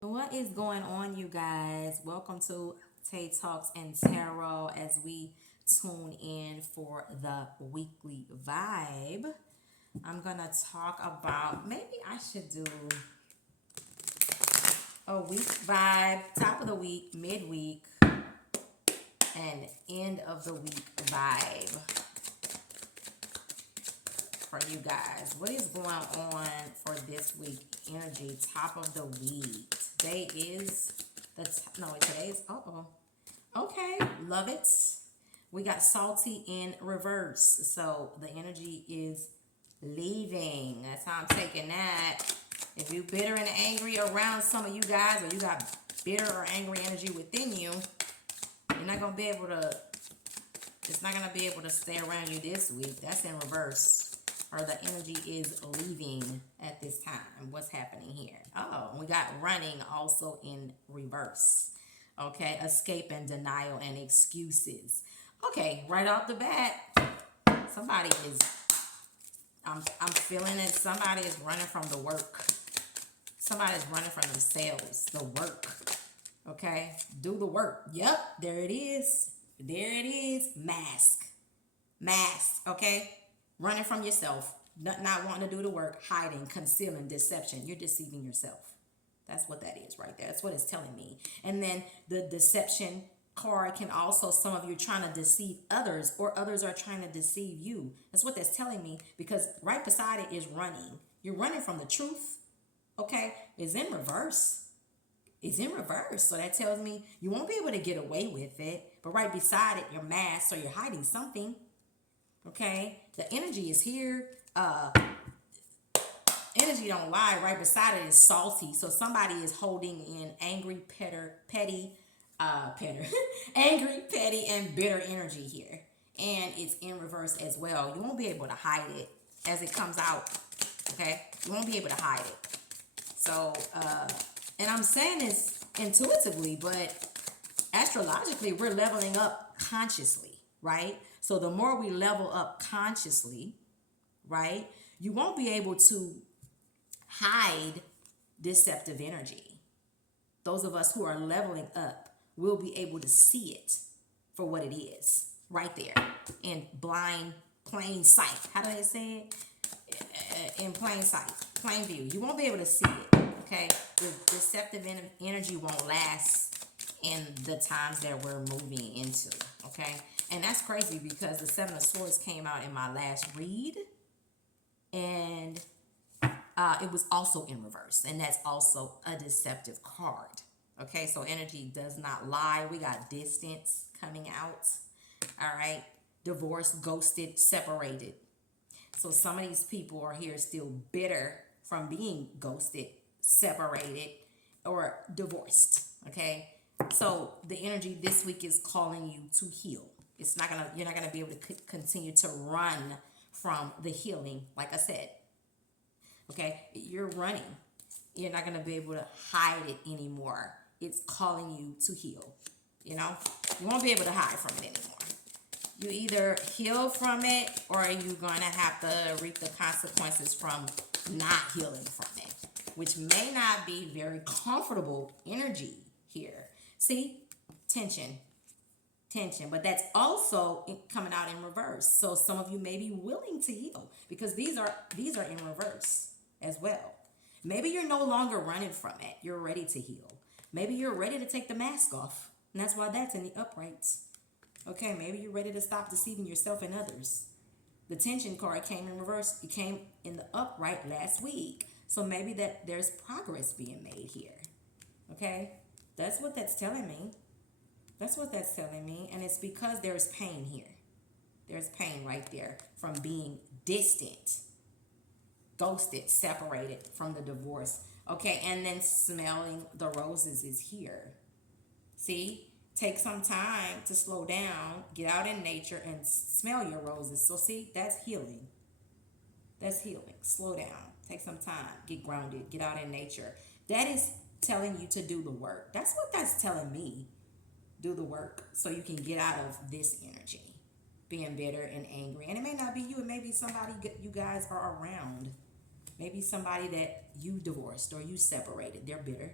What is going on, you guys? Welcome to Tay Talks and Tarot as we tune in for the weekly vibe. I'm gonna talk about maybe I should do a week vibe, top of the week, midweek, and end of the week vibe for you guys. What is going on for this week? Energy, top of the week. Today is today's okay, love it. We got salty in reverse. So the energy is leaving. That's how I'm taking that. If you bitter and angry around some of you guys, or you got bitter or angry energy within you, you're not gonna be able to it's not gonna be able to stay around you this week. That's in reverse. Or the energy is leaving at this time. What's happening here? Oh, we got running also in reverse. Okay, escape and denial and excuses. Okay, right off the bat, somebody is I'm feeling it. Somebody is running from the work. Somebody is running from themselves. The work. Okay, do the work. Yep, there it is. There it is. Mask. Okay, running from yourself, not wanting to do the work, hiding, concealing, deception. You're deceiving yourself. That's what that is right there. That's what it's telling me. And then the deception card can also, some of you are trying to deceive others, or others are trying to deceive you. That's what that's telling me, because right beside it is running. You're running from the truth. Okay, it's in reverse. It's in reverse. So that tells me you won't be able to get away with it. But right beside it, you're masked, so you're hiding something. Okay, the energy is here. Energy don't lie. Right beside it is salty. So somebody is holding in angry, angry, petty, and bitter energy here, and it's in reverse as well. You won't be able to hide it as it comes out. Okay, you won't be able to hide it. So, and I'm saying this intuitively, but astrologically, we're leveling up consciously, right? So the more we level up consciously, right, you won't be able to hide deceptive energy. Those of us who are leveling up will be able to see it for what it is, right there, in plain sight. How do they say it? In plain sight, plain view. You won't be able to see it. Okay, the deceptive energy won't last in the times that we're moving into. Okay, and that's crazy because the Seven of Swords came out in my last read, and it was also in reverse, and that's also a deceptive card. Okay, so energy does not lie. We got distance coming out. All right, divorce, ghosted, separated. So some of these people are here still bitter from being ghosted, separated, or divorced. Okay, so the energy this week is calling you to heal. You're not gonna be able to continue to run from the healing. Like I said, okay, you're running. You're not going to be able to hide it anymore. It's calling you to heal. You know, you won't be able to hide from it anymore. You either heal from it, or you're going to have to reap the consequences from not healing from it, which may not be very comfortable energy here. See, tension, but that's also coming out in reverse. So some of you may be willing to heal, because these are in reverse as well. Maybe you're no longer running from it. You're ready to heal. Maybe you're ready to take the mask off, and that's why that's in the uprights. Okay, maybe you're ready to stop deceiving yourself and others. The tension card came in reverse. It came in the upright last week. So maybe that there's progress being made here. Okay? That's what that's telling me. That's what that's telling me. And it's because there's pain here. There's pain right there from being distant, ghosted, separated from the divorce. Okay, and then smelling the roses is here. See? Take some time to slow down, get out in nature, and smell your roses. So see, that's healing. That's healing. Slow down. Take some time. Get grounded. Get out in nature. That is telling you to do the work. That's what that's telling me. Do the work so you can get out of this energy, being bitter and angry. And it may not be you. It may be somebody you guys are around. Maybe somebody that you divorced or you separated. They're bitter.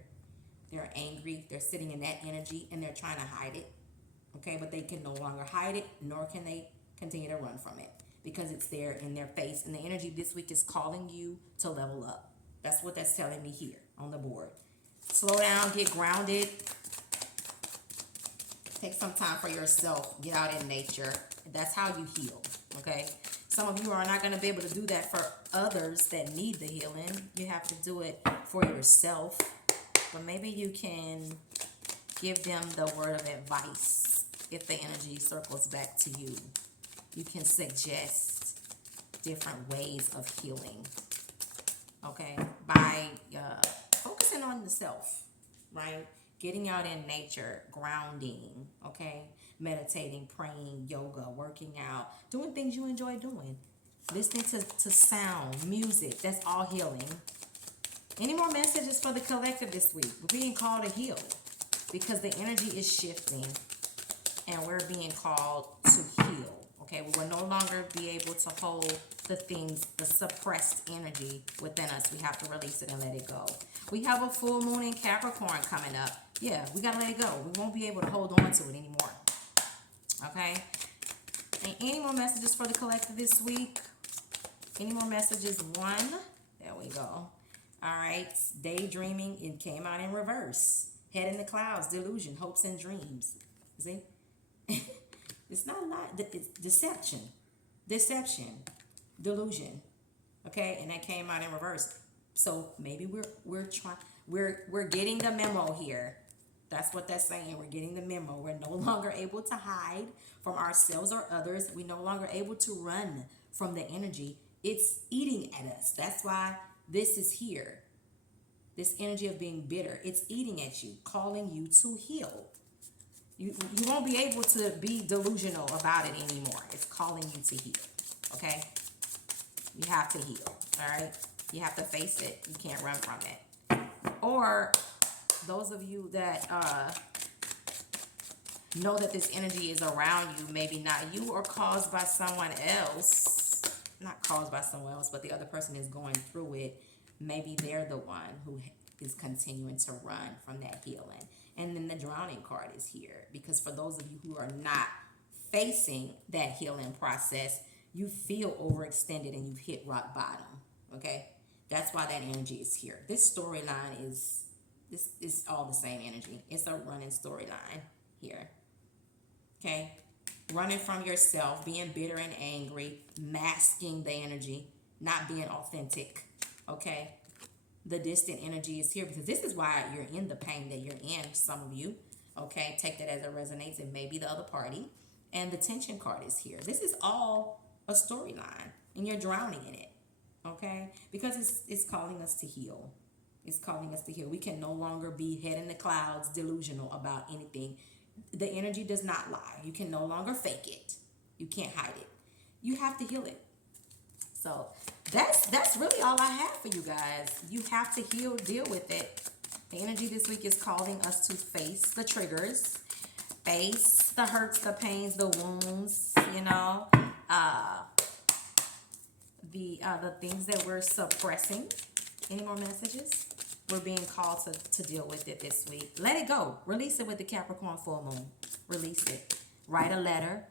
They're angry. They're sitting in that energy and they're trying to hide it. Okay, but they can no longer hide it, nor can they continue to run from it because it's there in their face. And the energy this week is calling you to level up. That's what that's telling me here on the board. Slow down, get grounded. Take some time for yourself. Get out in nature. That's how you heal. Okay. Some of you are not going to be able to do that for others that need the healing. You have to do it for yourself. But maybe you can give them the word of advice if the energy circles back to you. You can suggest different ways of healing. Okay. By focusing on the self, right? Getting out in nature, grounding, okay? Meditating, praying, yoga, working out, doing things you enjoy doing. Listening to sound, music, that's all healing. Any more messages for the collective this week? We're being called to heal because the energy is shifting and we're being called to heal. Okay, we will no longer be able to hold the things, the suppressed energy within us. We have to release it and let it go. We have a full moon in Capricorn coming up. Yeah, we got to let it go. We won't be able to hold on to it anymore. Okay? And any more messages for the collective this week? Any more messages? One. There we go. All right. Daydreaming. It came out in reverse. Head in the clouds. Delusion. Hopes and dreams. See? It's not a lie. It's deception. Deception. Delusion. Okay? And that came out in reverse. So maybe we're getting the memo here. That's what that's saying. We're getting the memo. We're no longer able to hide from ourselves or others. We're no longer able to run from the energy. It's eating at us. That's why this is here. This energy of being bitter. It's eating at you, calling you to heal. You won't be able to be delusional about it anymore. It's calling you to heal. Okay? You have to heal. All right? You have to face it. You can't run from it. Or those of you that know that this energy is around you, maybe not you or caused by someone else, not caused by someone else, but the other person is going through it, maybe they're the one who is continuing to run from that healing. And then the drowning card is here because for those of you who are not facing that healing process, you feel overextended and you've hit rock bottom. Okay? That's why that energy is here. This storyline is all the same energy. It's a running storyline here. Okay? Running from yourself, being bitter and angry, masking the energy, not being authentic. Okay? The distant energy is here because this is why you're in the pain that you're in, some of you. Okay? Take that as it resonates. It may be the other party. And the tension card is here. This is all a storyline and you're drowning in it. Okay? Because it's calling us to heal. It's calling us to heal. We can no longer be head in the clouds, delusional about anything. The energy does not lie. You can no longer fake it. You can't hide it. You have to heal it. So that's really all I have for you guys. You have to heal, deal with it. The energy this week is calling us to face the triggers, face the hurts, the pains, the wounds, the things that we're suppressing. Any more messages? We're being called to deal with it this week. Let it go. Release it with the Capricorn full moon. Release it. Write a letter.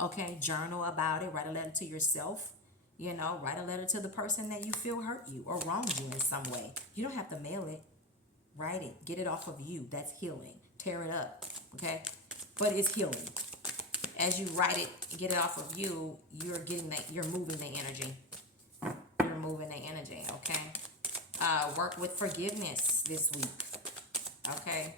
Okay? Journal about it. Write a letter to yourself. Write a letter to the person that you feel hurt you or wronged you in some way. You don't have to mail it. Write it. Get it off of you. That's healing. Tear it up. Okay? But it's healing. As you write it, get it off of you, you're moving the energy. You're moving the energy, okay? Work with forgiveness this week, okay?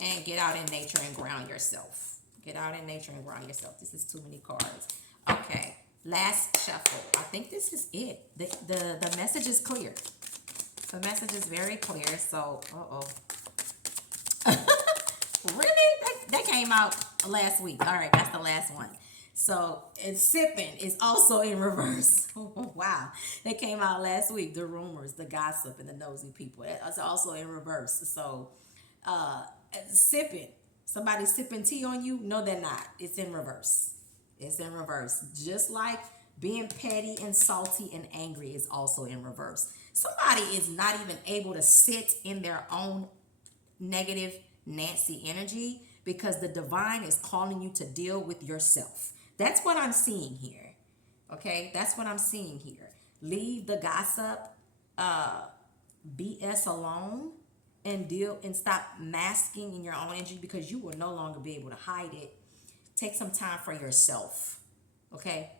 And get out in nature and ground yourself. Get out in nature and ground yourself. This is too many cards. Okay, last shuffle. I think this is it. The message is clear. The message is very clear. So, really? That came out last week. All right, that's the last one. So, and sipping is also in reverse. Wow. That came out last week. The rumors, the gossip, and the nosy people. That's also in reverse. So, sipping. Somebody sipping tea on you? No, they're not. It's in reverse. It's in reverse. Just like Being petty and salty and angry is also in reverse. Somebody is not even able to sit in their own negative Nancy energy because the divine is calling you to deal with yourself. That's what I'm seeing here. Okay, that's what I'm seeing here. Leave the gossip, BS alone, and deal and stop masking in your own energy because you will no longer be able to hide it. Take some time for yourself. Okay,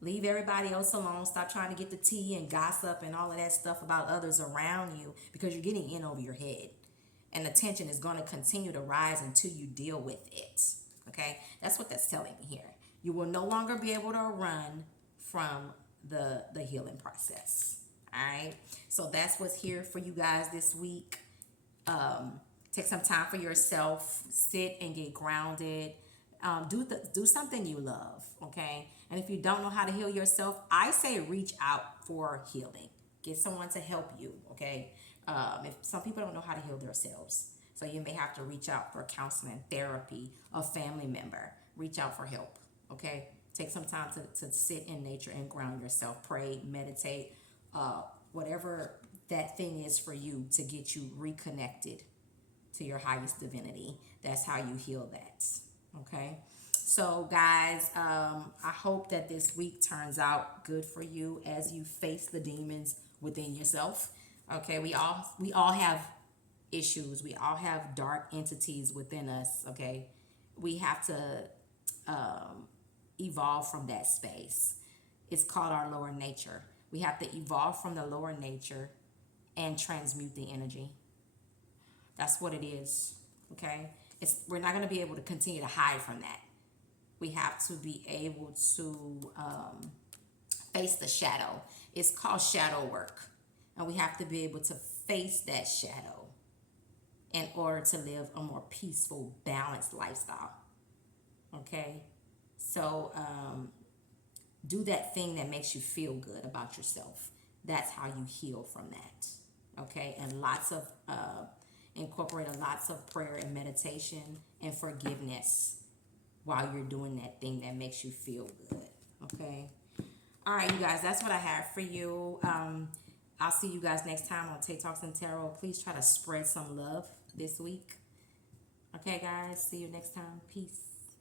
leave everybody else alone. Stop trying to get the tea and gossip and all of that stuff about others around you because you're getting in over your head. And the tension is going to continue to rise until you deal with it. Okay, that's what that's telling me here. You will no longer be able to run from the healing process. All right, so that's what's here for you guys this week. Take some time for yourself. Sit and get grounded. Do something you love. Okay, and if you don't know how to heal yourself, I say reach out for healing. Get someone to help you. Okay, if some people don't know how to heal themselves, so you may have to reach out for counseling, therapy, a family member. Reach out for help. Okay, take some time to sit in nature and ground yourself. Pray, meditate, whatever that thing is for you to get you reconnected to your highest divinity. That's how you heal that. Okay, so guys, I hope that this week turns out good for you as you face the demons within yourself. Okay, we all have issues. We all have dark entities within us. Okay, we have to evolve from that space. It's called our lower nature. We have to evolve from the lower nature and transmute the energy. That's what it is. Okay, we're not going to be able to continue to hide from that. We have to be able to face the shadow. It's called shadow work, and we have to be able to face that shadow in order to live a more peaceful, balanced lifestyle. Okay, so do that thing that makes you feel good about yourself. That's how you heal from that. Okay, and incorporate lots of prayer and meditation and forgiveness while you're doing that thing that makes you feel good. Okay, all right, you guys, that's what I have for you. I'll see you guys next time on Tay Talks and Tarot. Please try to spread some love this week. Okay, guys, see you next time. Peace.